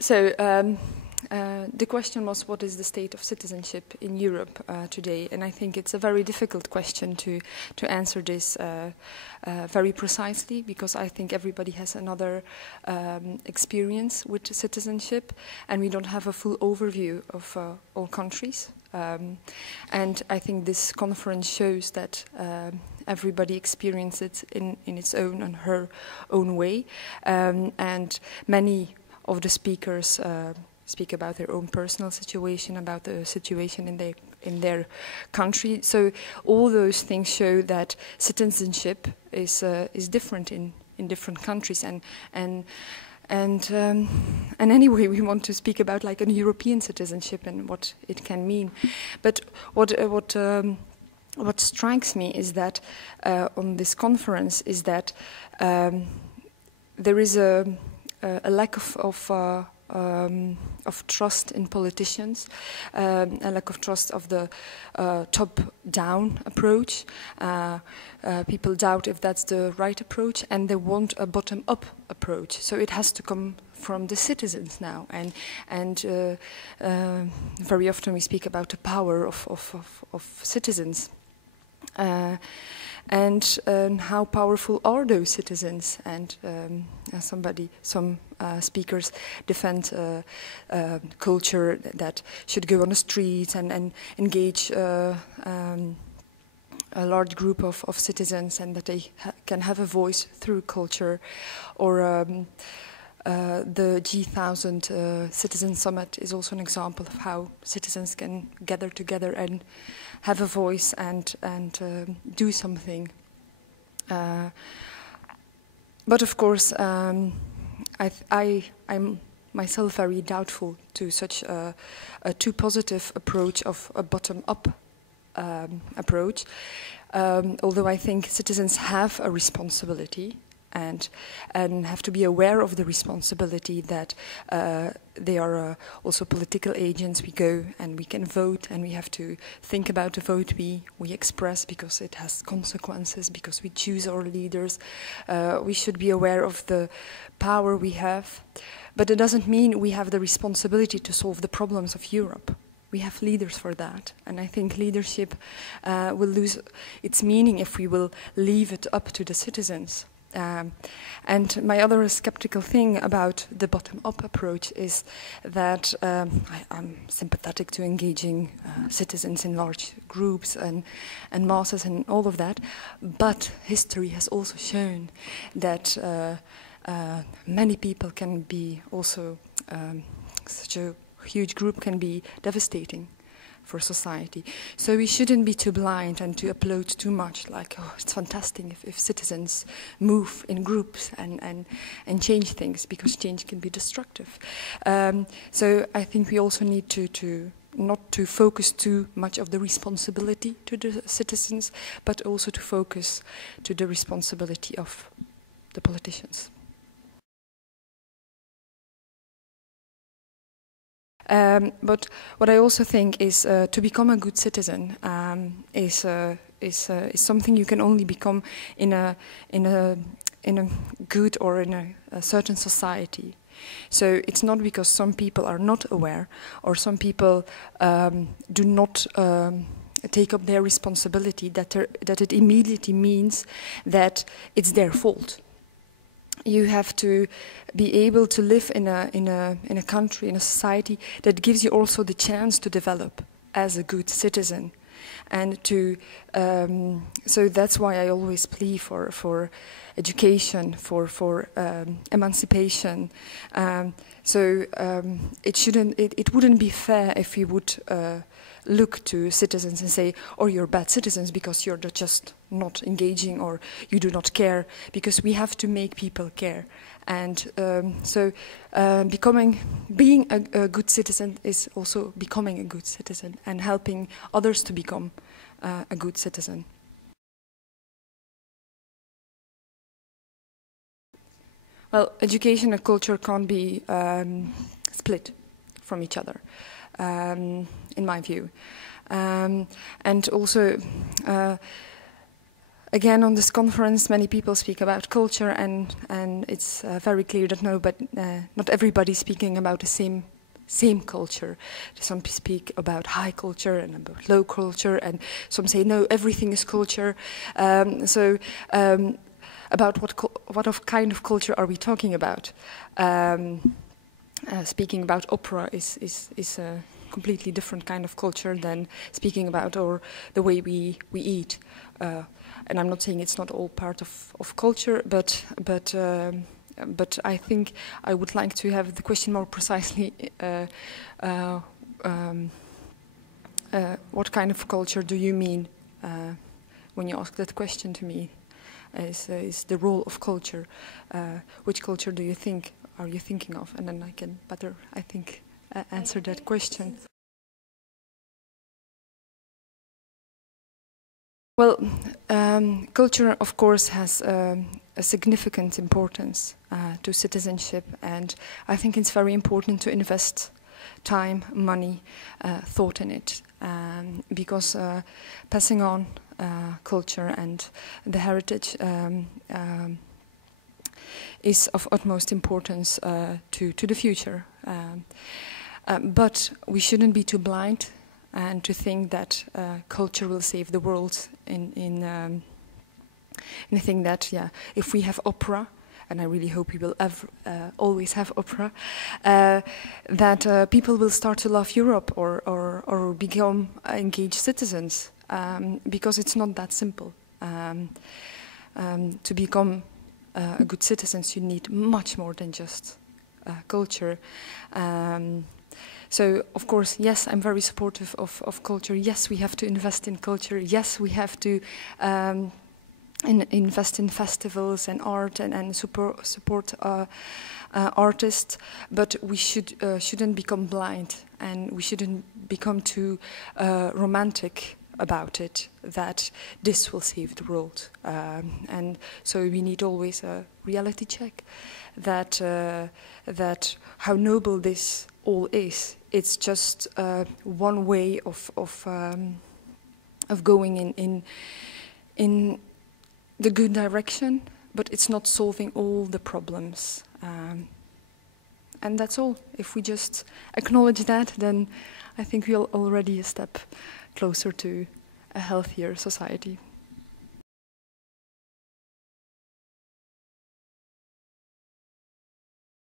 So the question was, what is the state of citizenship in Europe today? And I think it's a very difficult question to answer this very precisely, because I think everybody has another experience with citizenship, and we don't have a full overview of all countries. And I think this conference shows that everybody experiences it in its own and her own way, and many of the speakers speak about their own personal situation, about the situation in their country. So all those things show that citizenship is different in different countries, and anyway, we want to speak about like a European citizenship and what it can mean. But what strikes me is that on this conference is that there is a lack of trust in politicians, a lack of trust of the top-down approach. People doubt if that's the right approach, and they want a bottom-up approach. So it has to come from the citizens now, and very often we speak about the power of citizens. And how powerful are those citizens? And some speakers defend culture that should go on the streets and engage a large group of citizens, and that they can have a voice through culture. Or the G1000 Citizen Summit is also an example of how citizens can gather together and have a voice and do something. But of course, I'm myself very doubtful to such a too positive approach of a bottom-up approach. Although I think citizens have a responsibility and have to be aware of the responsibility that they are also political agents. We go and we can vote, and we have to think about the vote we express, because it has consequences, because we choose our leaders. We should be aware of the power we have, but it doesn't mean we have the responsibility to solve the problems of Europe. We have leaders for that, and I think leadership will lose its meaning if we will leave it up to the citizens. And my other skeptical thing about the bottom-up approach is that I'm sympathetic to engaging citizens in large groups and masses and all of that, but history has also shown that many people can be also, such a huge group can be devastating for society. So we shouldn't be too blind and to applaud too much, like, oh, it's fantastic if citizens move in groups and change things, because change can be destructive. So I think we also need to not to focus too much of the responsibility to the citizens, but also to focus to the responsibility of the politicians. But what I also think is to become a good citizen is something you can only become in a good or in a certain society. So it's not because some people are not aware, or some people do not take up their responsibility, that it immediately means that it's their fault. You have to be able to live in a country, in a society that gives you also the chance to develop as a good citizen, and to. So that's why I always plea for education, for emancipation. It wouldn't be fair if we would look to citizens and say, "Oh, you're bad citizens because you're just not engaging, or you do not care," because we have to make people care. And being a good citizen is also becoming a good citizen and helping others to become a good citizen. Well, education and culture can't be split from each other, in my view. And also, again, on this conference, many people speak about culture, and it's very clear that not everybody's speaking about the same culture. Some speak about high culture and about low culture, and some say no, everything is culture. About what kind of culture are we talking about? Speaking about opera is a completely different kind of culture than speaking about the way we eat. And I'm not saying it's not all part of culture, but I think I would like to have the question more precisely. What kind of culture do you mean when you ask that question to me? Is the role of culture? Which culture are you thinking of? And then I can better, I think, answer that question. Well, culture, of course, has a significant importance to citizenship, and I think it's very important to invest time, money, thought in it, because passing on culture and the heritage is of utmost importance to the future. But we shouldn't be too blind and to think that culture will save the world in I think that, if we have opera, and I really hope we will always have opera, that people will start to love Europe or become engaged citizens, because it's not that simple. To become a good citizen, you need much more than just culture. So, of course, yes, I'm very supportive of culture. Yes, we have to invest in culture. Yes, we have to invest in festivals and art and support artists. But we shouldn't become blind, and we shouldn't become too romantic about it, that this will save the world. And so we need always a reality check that how noble this all is. It's just one way of going in the good direction, but it's not solving all the problems. And that's all. If we just acknowledge that, then I think we're already a step closer to a healthier society.